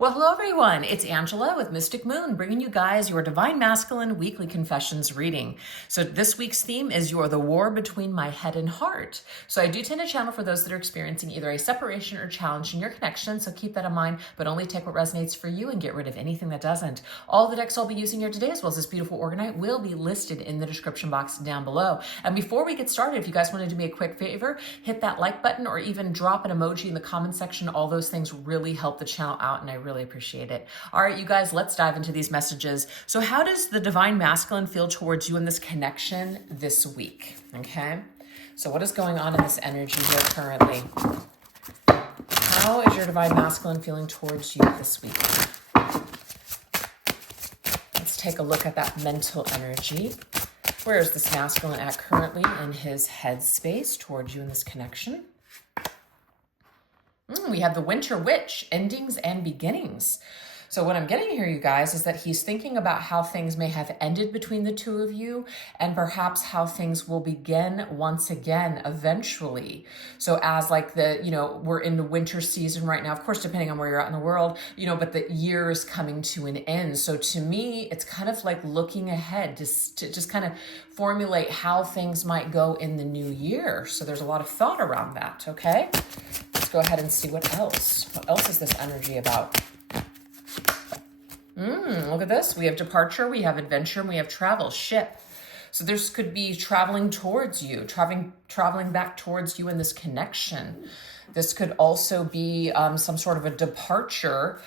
Well, hello everyone. It's Angela with Mystic Moon, bringing you guys your Divine Masculine Weekly Confessions reading. So this week's theme is the war between my head and heart. So I do tend to channel for those that are experiencing either a separation or challenge in your connection. So keep that in mind, but only take what resonates for you and get rid of anything that doesn't. All the decks I'll be using here today, as well as this beautiful Organite, will be listed in the description box down below. And before we get started, if you guys want to do me a quick favor, hit that like button or even drop an emoji in the comment section. All those things really help the channel out, and I really appreciate it. All right, you guys, let's dive into these messages. So how does the Divine Masculine feel towards you in this connection this week? Okay, so what is going on in this energy here currently? How is your Divine Masculine feeling towards you this week? Let's take a look at that mental energy. Where is this masculine at currently in his headspace towards you in this connection? We have the Winter Witch, endings and beginnings. So what I'm getting here, you guys, is that he's thinking about how things may have ended between the two of you and perhaps how things will begin once again eventually. So as like we're in the winter season right now, of course, depending on where you're at in the world, but the year is coming to an end. So to me, it's kind of like looking ahead to just kind of formulate how things might go in the new year. So there's a lot of thought around that, okay? Let's go ahead and see what else. What else is this energy about? Look at this. We have departure, we have adventure, and we have travel, ship. So this could be traveling towards you, traveling back towards you in this connection. This could also be some sort of a departure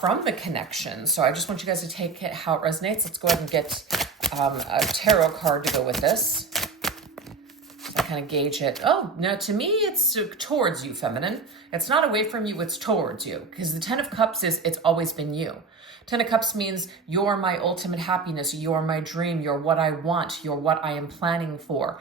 from the connection. So I just want you guys to take it how it resonates. Let's go ahead and get a tarot card to go with this. I kind of gauge it. Oh, no, to me, it's towards you, feminine. It's not away from you, it's towards you. Because the Ten of Cups is, it's always been you. Ten of Cups means you're my ultimate happiness. You're my dream. You're what I want. You're what I am planning for.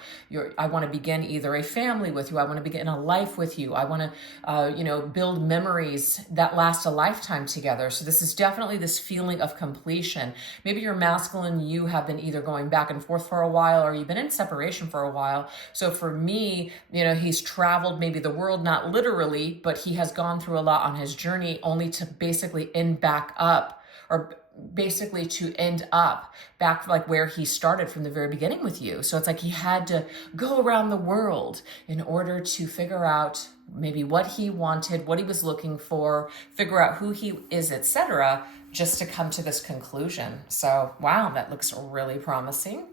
I want to begin either a family with you. I want to begin a life with you. I want to, build memories that last a lifetime together. So this is definitely this feeling of completion. Maybe your masculine, you have been either going back and forth for a while or you've been in separation for a while. So for me, he's traveled maybe the world, not literally, but he has gone through a lot on his journey only to basically end back up, or basically to end up back like where he started from the very beginning with you. So it's like he had to go around the world in order to figure out maybe what he wanted, what he was looking for, figure out who he is, etc., just to come to this conclusion. So, wow, that looks really promising.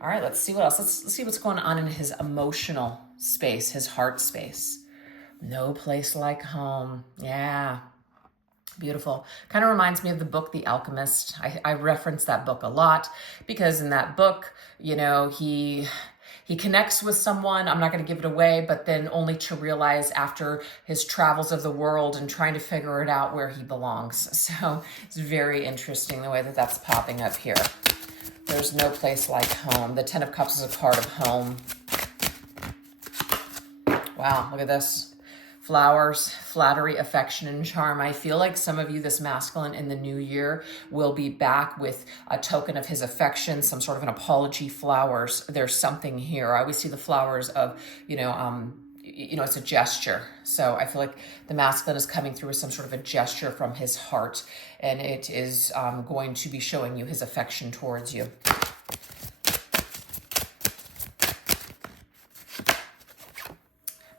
All right, let's see what else. Let's see what's going on in his emotional space, his heart space. No place like home. Yeah. Beautiful. Kind of reminds me of the book, The Alchemist. I reference that book a lot because in that book, he connects with someone. I'm not going to give it away, but then only to realize after his travels of the world and trying to figure it out where he belongs. So it's very interesting the way that that's popping up here. There's no place like home. The Ten of Cups is a card of home. Wow, look at this. Flowers, flattery, affection, and charm. I feel like some of you, this masculine in the new year, will be back with a token of his affection, some sort of an apology, flowers. There's something here. I always see the flowers of, it's a gesture. So I feel like the masculine is coming through with some sort of a gesture from his heart, and it is going to be showing you his affection towards you.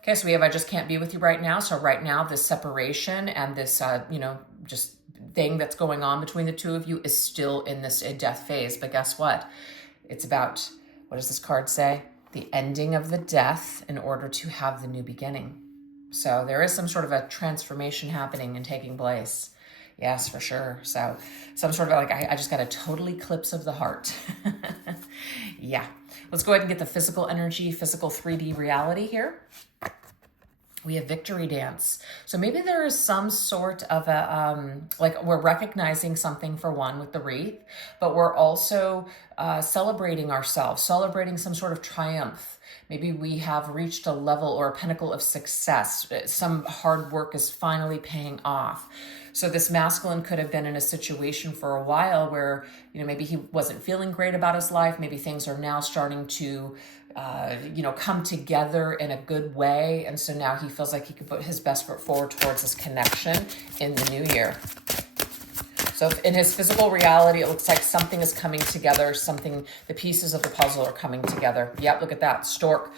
Okay, so we have I just can't be with you right now. So right now, this separation and this, just thing that's going on between the two of you is still in this death phase. But guess what? It's about, what does this card say? The ending of the death in order to have the new beginning. So there is some sort of a transformation happening and taking place. Yes, for sure. So some sort of I just got a total eclipse of the heart. Yeah. Let's go ahead and get the physical energy, physical 3D reality here. We have victory dance. So maybe there is some sort of a, we're recognizing something for one with the wreath, but we're also celebrating ourselves, celebrating some sort of triumph. Maybe we have reached a level or a pinnacle of success. Some hard work is finally paying off. So this masculine could have been in a situation for a while where, maybe he wasn't feeling great about his life. Maybe things are now starting to, come together in a good way. And so now he feels like he could put his best foot forward towards this connection in the new year. So in his physical reality, it looks like something is coming together, the pieces of the puzzle are coming together. Yep, look at that, stork.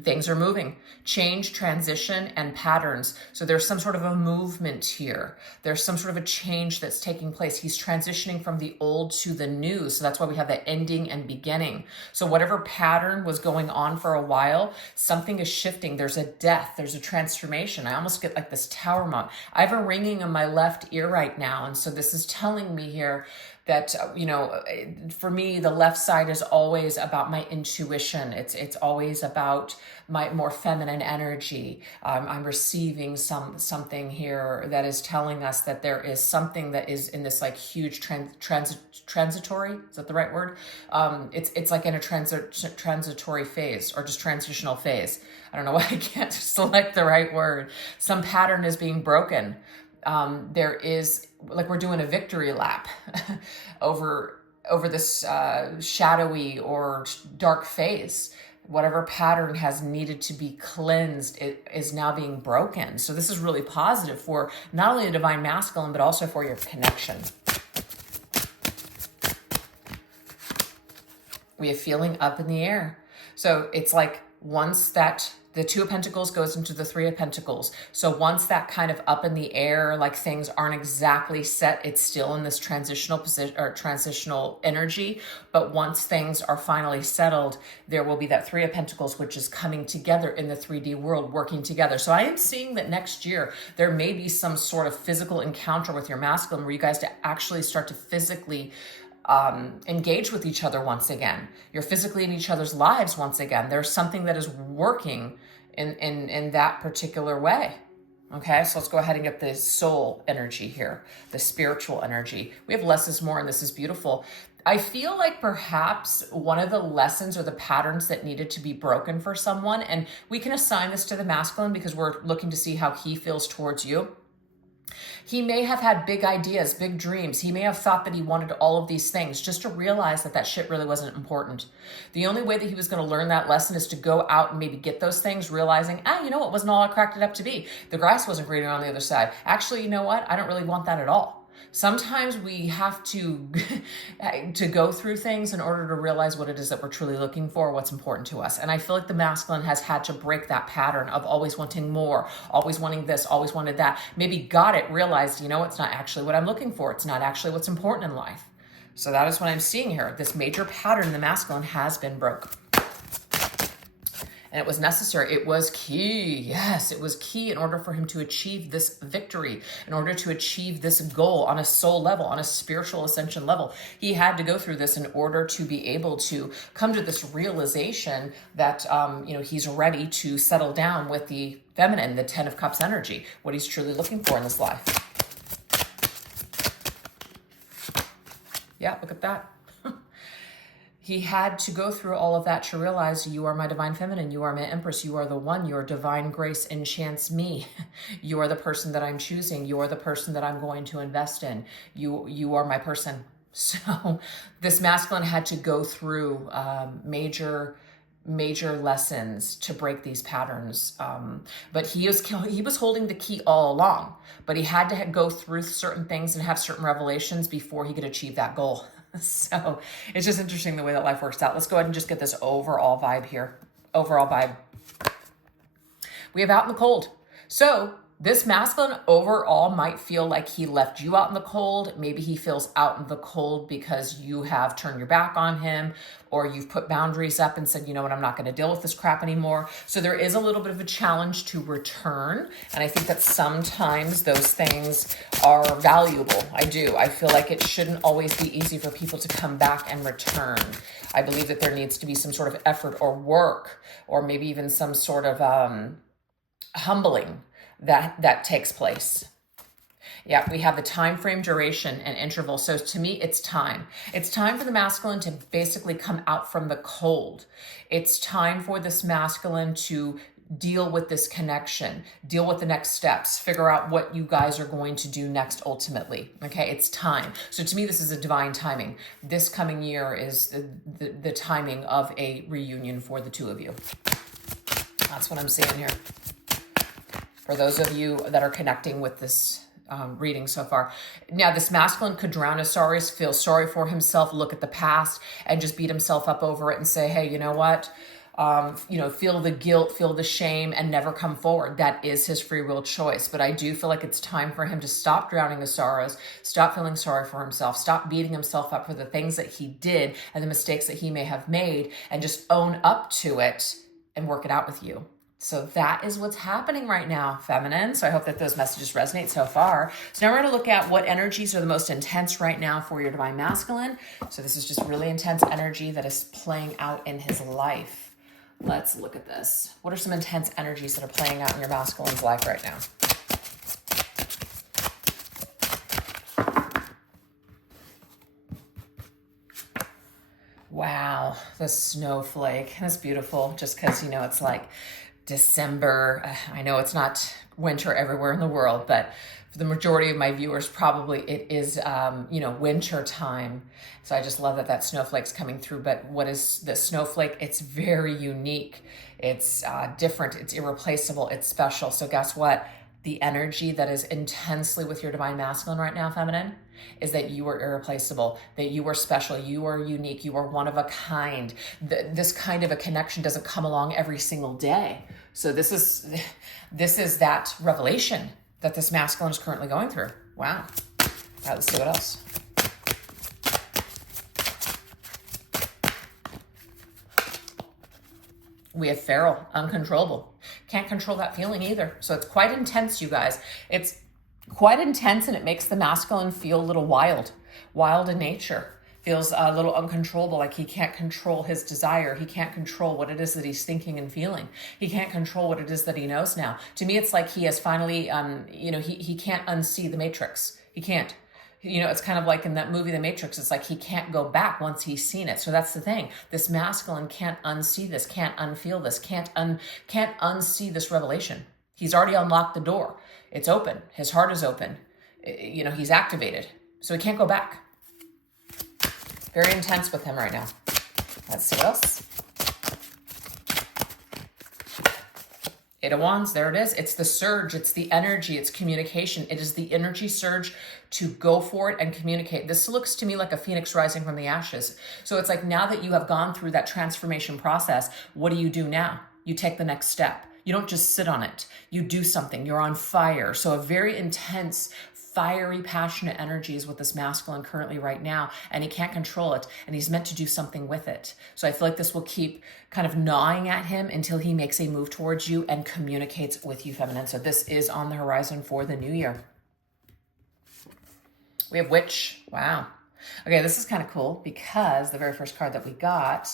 Things are moving, change, transition, and patterns. So there's some sort of a movement here. There's some sort of a change that's taking place. He's transitioning from the old to the new. So that's why we have the ending and beginning. So whatever pattern was going on for a while, something is shifting. There's a death. There's a transformation. I almost get like this tower mount. I have a ringing in my left ear right now. And so this is telling me here that, for me, the left side is always about my intuition. It's always about my more feminine energy. I'm receiving something here that is telling us that there is something that is in this like huge transitory. Is that the right word? It's like in a transitory phase, or just transitional phase. I don't know why I can't select the right word. Some pattern is being broken. There is, like, we're doing a victory lap over this shadowy or dark phase. Whatever pattern has needed to be cleansed, it is now being broken. So this is really positive for not only the divine masculine, but also for your connection. We have feeling up in the air. So it's like once that the Two of Pentacles goes into the Three of Pentacles. So once that kind of up in the air, like things aren't exactly set, it's still in this transitional position or transitional energy. But once things are finally settled, there will be that Three of Pentacles, which is coming together in the 3D world, working together. So I am seeing that next year, there may be some sort of physical encounter with your masculine where you guys to actually start to physically engage with each other once again. You're physically in each other's lives once again. There's something that is working in that particular way. Okay, so let's go ahead and get the soul energy here, the spiritual energy. We have less is more, and this is beautiful. I feel like perhaps one of the lessons or the patterns that needed to be broken for someone, and we can assign this to the masculine because we're looking to see how he feels towards you. He may have had big ideas, big dreams. He may have thought that he wanted all of these things, just to realize that that shit really wasn't important. The only way that he was going to learn that lesson is to go out and maybe get those things, realizing, it wasn't all I cracked it up to be. The grass wasn't greener on the other side. Actually, you know what? I don't really want that at all. Sometimes we have to go through things in order to realize what it is that we're truly looking for, what's important to us. And I feel like the masculine has had to break that pattern of always wanting more, always wanting this, always wanted that. Maybe got it, realized, it's not actually what I'm looking for. It's not actually what's important in life. So that is what I'm seeing here. This major pattern in the masculine has been broke. And it was necessary. It was key. Yes, it was key in order for him to achieve this victory, in order to achieve this goal on a soul level, on a spiritual ascension level. He had to go through this in order to be able to come to this realization that, he's ready to settle down with the feminine, the 10 of Cups energy, what he's truly looking for in this life. Yeah, look at that. He had to go through all of that to realize you are my divine feminine. You are my empress. You are the one. Your divine grace enchants me. You are the person that I'm choosing. You are the person that I'm going to invest in. You are my person. So this masculine had to go through major lessons to break these patterns. But he was holding the key all along, but he had to go through certain things and have certain revelations before he could achieve that goal. So it's just interesting the way that life works out. Let's go ahead and just get this overall vibe here. Overall vibe. We have out in the cold. So this masculine overall might feel like he left you out in the cold. Maybe he feels out in the cold because you have turned your back on him, or you've put boundaries up and said, you know what, I'm not going to deal with this crap anymore. So there is a little bit of a challenge to return. And I think that sometimes those things are valuable. I do. I feel like it shouldn't always be easy for people to come back and return. I believe that there needs to be some sort of effort or work, or maybe even some sort of humbling that takes place. Yeah, we have the time frame, duration, and interval. So to me, it's time. It's time for the masculine to basically come out from the cold. It's time for this masculine to deal with this connection, deal with the next steps, figure out what you guys are going to do next ultimately. Okay, it's time. So to me, this is a divine timing. This coming year is the timing of a reunion for the two of you. That's what I'm seeing here. For those of you that are connecting with this reading so far. Now, this masculine could drown his sorrows, feel sorry for himself, look at the past, and just beat himself up over it and say, hey, you know what? Feel the guilt, feel the shame, and never come forward. That is his free will choice. But I do feel like it's time for him to stop drowning his sorrows, stop feeling sorry for himself, stop beating himself up for the things that he did and the mistakes that he may have made, and just own up to it and work it out with you. So that is what's happening right now, feminine. So I hope that those messages resonate so far. So now we're going to look at what energies are the most intense right now for your divine masculine. So this is just really intense energy that is playing out in his life. Let's look at this. What are some intense energies that are playing out in your masculine's life right now? Wow, the snowflake. That's beautiful, just because, it's like December. I know it's not winter everywhere in the world, but for the majority of my viewers, probably it is, winter time. So I just love that snowflake's coming through. But what is the snowflake? It's very unique. It's different. It's irreplaceable. It's special. So guess what? The energy that is intensely with your divine masculine right now, feminine, is that you are irreplaceable, that you are special, you are unique, you are one of a kind. This kind of a connection doesn't come along every single day. So this is that revelation that this masculine is currently going through. Wow. All right, let's see what else. We have feral, uncontrollable. Can't control that feeling either. So it's quite intense, you guys. It's quite intense, and it makes the masculine feel a little wild in nature. Feels a little uncontrollable, like he can't control his desire. He can't control what it is that he's thinking and feeling. He can't control what it is that he knows now. To me, it's like he has finally, he can't unsee the Matrix. He can't. It's kind of like in that movie, The Matrix. It's like he can't go back once he's seen it. So that's the thing. This masculine can't unsee this, can't unfeel this, can't unsee this revelation. He's already unlocked the door. It's open. His heart is open. He's activated. So he can't go back. Very intense with him right now. Let's see what else. Eight of Wands, there it is. It's the surge, it's the energy, it's communication. It is the energy surge to go for it and communicate. This looks to me like a phoenix rising from the ashes. So it's like, now that you have gone through that transformation process, what do you do now? You take the next step. You don't just sit on it. You do something. You're on fire. So a very intense, fiery, passionate energy is with this masculine currently right now, and he can't control it, and he's meant to do something with it. So I feel like this will keep kind of gnawing at him until he makes a move towards you and communicates with you, feminine. So this is on the horizon for the new year. We have Witch. Wow. Okay, this is kind of cool because the very first card that we got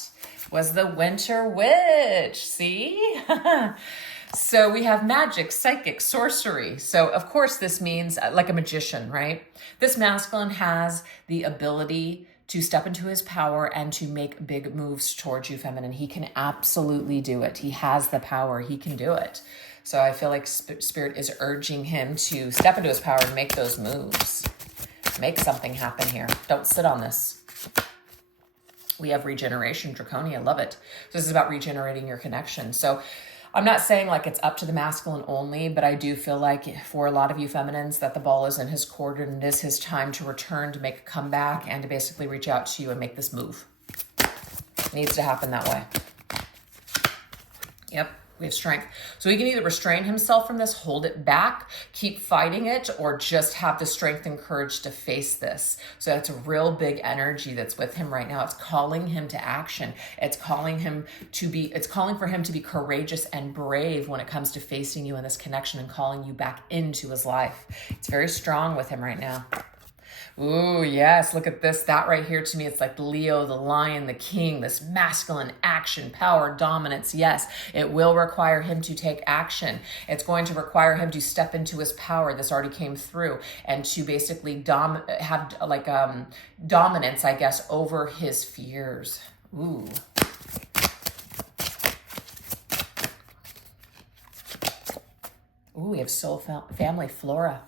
was the Winter Witch. See? So we have magic, psychic, sorcery. So of course this means like a magician, right? This masculine has the ability to step into his power and to make big moves towards you, feminine. He can absolutely do it. He has the power. He can do it. So I feel like Spirit is urging him to step into his power and make those moves. Make something happen here. Don't sit on this. We have regeneration, Draconia. Love it. So this is about regenerating your connection. So I'm not saying like it's up to the masculine only, but I do feel like for a lot of you feminines that the ball is in his court and it is his time to return, to make a comeback, and to basically reach out to you and make this move. It needs to happen that way. Yep. We have strength. So he can either restrain himself from this, hold it back, keep fighting it, or just have the strength and courage to face this. So that's a real big energy that's with him right now. It's calling him to action. It's calling for him to be courageous and brave when it comes to facing you in this connection and calling you back into his life. It's very strong with him right now. Ooh, yes, look at this. That right here to me, it's like Leo, the lion, the king, this masculine action, power, dominance. Yes, it will require him to take action. It's going to require him to step into his power. This already came through, and to basically have dominance, I guess, over his fears. Ooh. Ooh, we have soul family flora.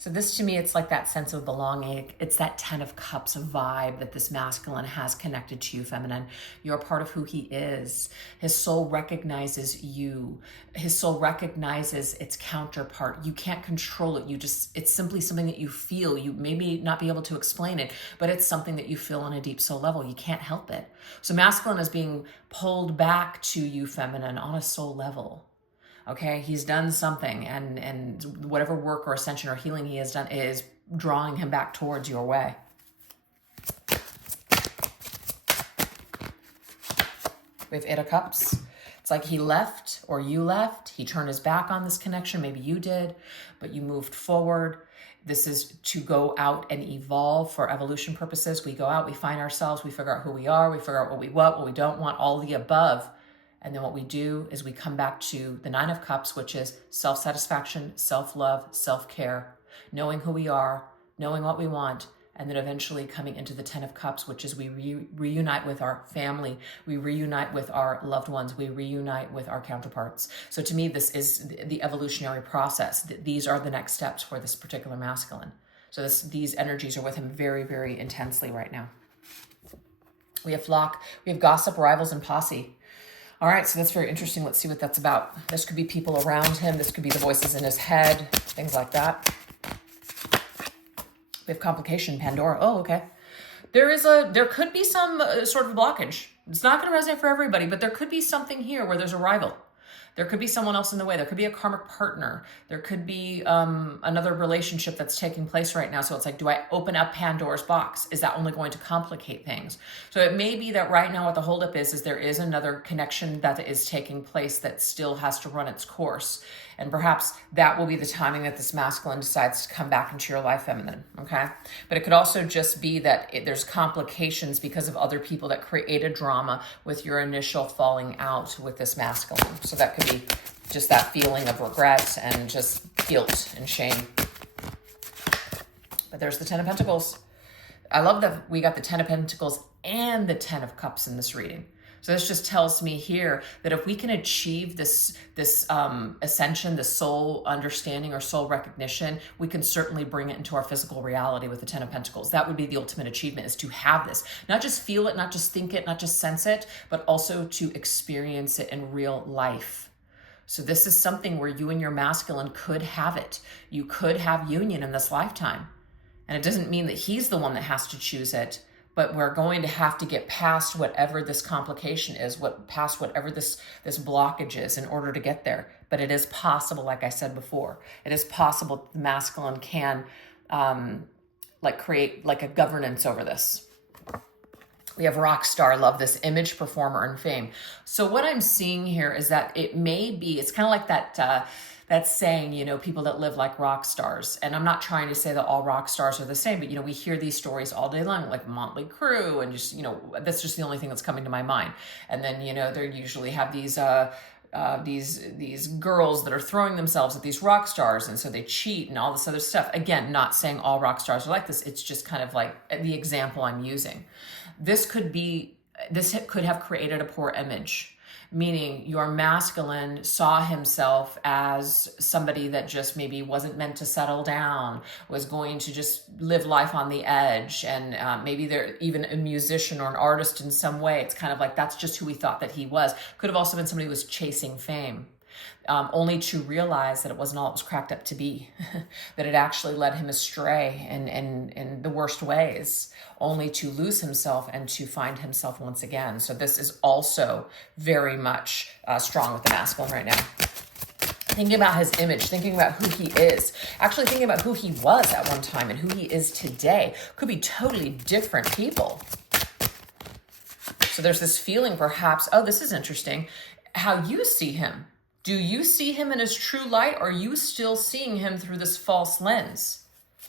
So this to me, it's like that sense of belonging. It's that 10 of Cups vibe that this masculine has connected to you, feminine. You're a part of who he is. His soul recognizes you. His soul recognizes its counterpart. You can't control it. It's simply something that you feel. You maybe not be able to explain it, but it's something that you feel on a deep soul level. You can't help it. So masculine is being pulled back to you, feminine, on a soul level. Okay, he's done something, and whatever work or ascension or healing he has done is drawing him back towards your way. We have 8 of Cups. It's like he left or you left. He turned his back on this connection. Maybe you did, but you moved forward. This is to go out and evolve for evolution purposes. We go out, we find ourselves, we figure out who we are, we figure out what we want, what we don't want, all the above. And then what we do is we come back to the 9 of Cups, which is self-satisfaction, self-love, self-care, knowing who we are, knowing what we want, and then eventually coming into the 10 of Cups, which is we reunite with our family, we reunite with our loved ones, we reunite with our counterparts. So to me, this is the evolutionary process. These are the next steps for this particular masculine. So these energies are with him very, very intensely right now. We have flock, we have gossip, rivals, and posse. All right, so that's very interesting. Let's see what that's about. This could be people around him. This could be the voices in his head, things like that. We have complication, Pandora. Oh, okay. There could be some sort of blockage. It's not going to resonate for everybody, but there could be something here where there's a rival. There could be someone else in the way. There could be a karmic partner. There could be another relationship that's taking place right now. So it's like, do I open up Pandora's box? Is that only going to complicate things? So it may be that right now what the holdup is there is another connection that is taking place that still has to run its course. And perhaps that will be the timing that this masculine decides to come back into your life, feminine, okay? But it could also just be that there's complications because of other people that created drama with your initial falling out with this masculine. So that could be just that feeling of regret and just guilt and shame. But there's the 10 of Pentacles. I love that we got the 10 of Pentacles and the 10 of Cups in this reading. So this just tells me here that if we can achieve this ascension, the soul understanding or soul recognition, we can certainly bring it into our physical reality with the 10 of Pentacles. That would be the ultimate achievement, is to have this. Not just feel it, not just think it, not just sense it, but also to experience it in real life. So this is something where you and your masculine could have it. You could have union in this lifetime. And it doesn't mean that he's the one that has to choose it, but we're going to have to get past whatever this complication is, past whatever this blockage is in order to get there. But it is possible, like I said before, it is possible the masculine can create like a governance over this. We have rock star, love this, image, performer, and fame. So what I'm seeing here is that it may be, it's kind of like that saying, people that live like rock stars. And I'm not trying to say that all rock stars are the same, but, we hear these stories all day long, like Motley Crue, and just, that's just the only thing that's coming to my mind. And then, they usually have these girls that are throwing themselves at these rock stars, and so they cheat and all this other stuff. Again, not saying all rock stars are like this. It's just kind of like the example I'm using. This could have created a poor image, meaning your masculine saw himself as somebody that just maybe wasn't meant to settle down, was going to just live life on the edge, and maybe they're even a musician or an artist in some way. It's kind of like that's just who he thought that he was. Could have also been somebody who was chasing fame, only to realize that it wasn't all it was cracked up to be, that it actually led him astray in the worst ways, only to lose himself and to find himself once again. So this is also very much strong with the masculine right now. Thinking about his image, thinking about who he is, actually thinking about who he was at one time and who he is today. Could be totally different people. So there's this feeling perhaps, oh, this is interesting, how you see him. Do you see him in his true light, or are you still seeing him through this false lens,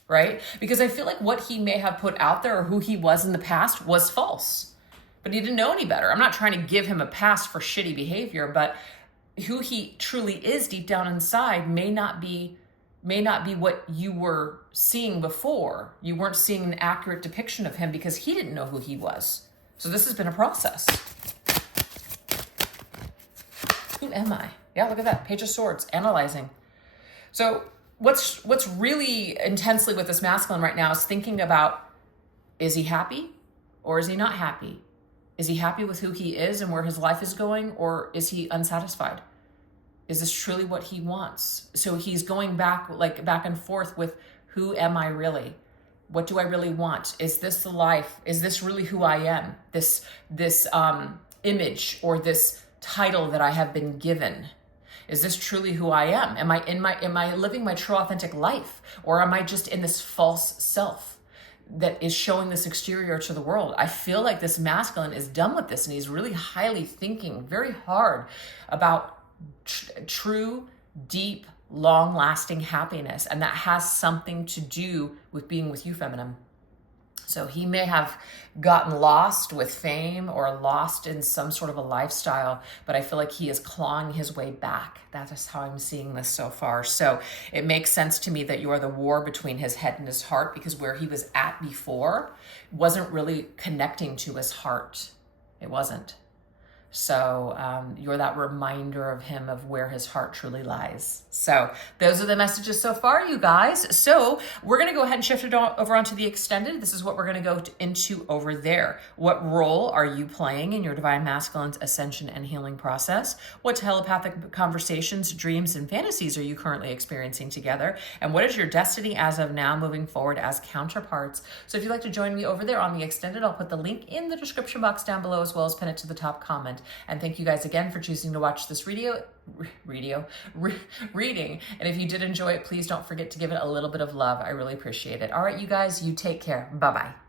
right? Because I feel like what he may have put out there or who he was in the past was false, but he didn't know any better. I'm not trying to give him a pass for shitty behavior, but who he truly is deep down inside may not be what you were seeing before. You weren't seeing an accurate depiction of him because he didn't know who he was. So this has been a process. Who am I? Yeah, look at that. Page of Swords, analyzing. So what's really intensely with this masculine right now is thinking about, is he happy or is he not happy? Is he happy with who he is and where his life is going, or is he unsatisfied? Is this truly what he wants? So he's going back and forth with, who am I really? What do I really want? Is this the life? Is this really who I am? This image or this title that I have been given, is this truly who I am? Am I living my true authentic life, or am I just in this false self that is showing this exterior to the world? I feel like this masculine is done with this, and he's really highly thinking very hard about true, deep, long-lasting happiness, and that has something to do with being with you, feminine. So he may have gotten lost with fame or lost in some sort of a lifestyle, but I feel like he is clawing his way back. That is how I'm seeing this so far. So it makes sense to me that you are the war between his head and his heart, because where he was at before wasn't really connecting to his heart. It wasn't. So you're that reminder of him, of where his heart truly lies. So those are the messages so far, you guys. So we're going to go ahead and shift it over onto the extended. This is what we're going to go into over there. What role are you playing in your divine masculine's ascension and healing process? What telepathic conversations, dreams, and fantasies are you currently experiencing together? And what is your destiny as of now, moving forward as counterparts? So if you'd like to join me over there on the extended, I'll put the link in the description box down below, as well as pin it to the top comment. And thank you guys again for choosing to watch this reading. And if you did enjoy it, please don't forget to give it a little bit of love. I really appreciate it. All right, you guys, you take care. Bye-bye.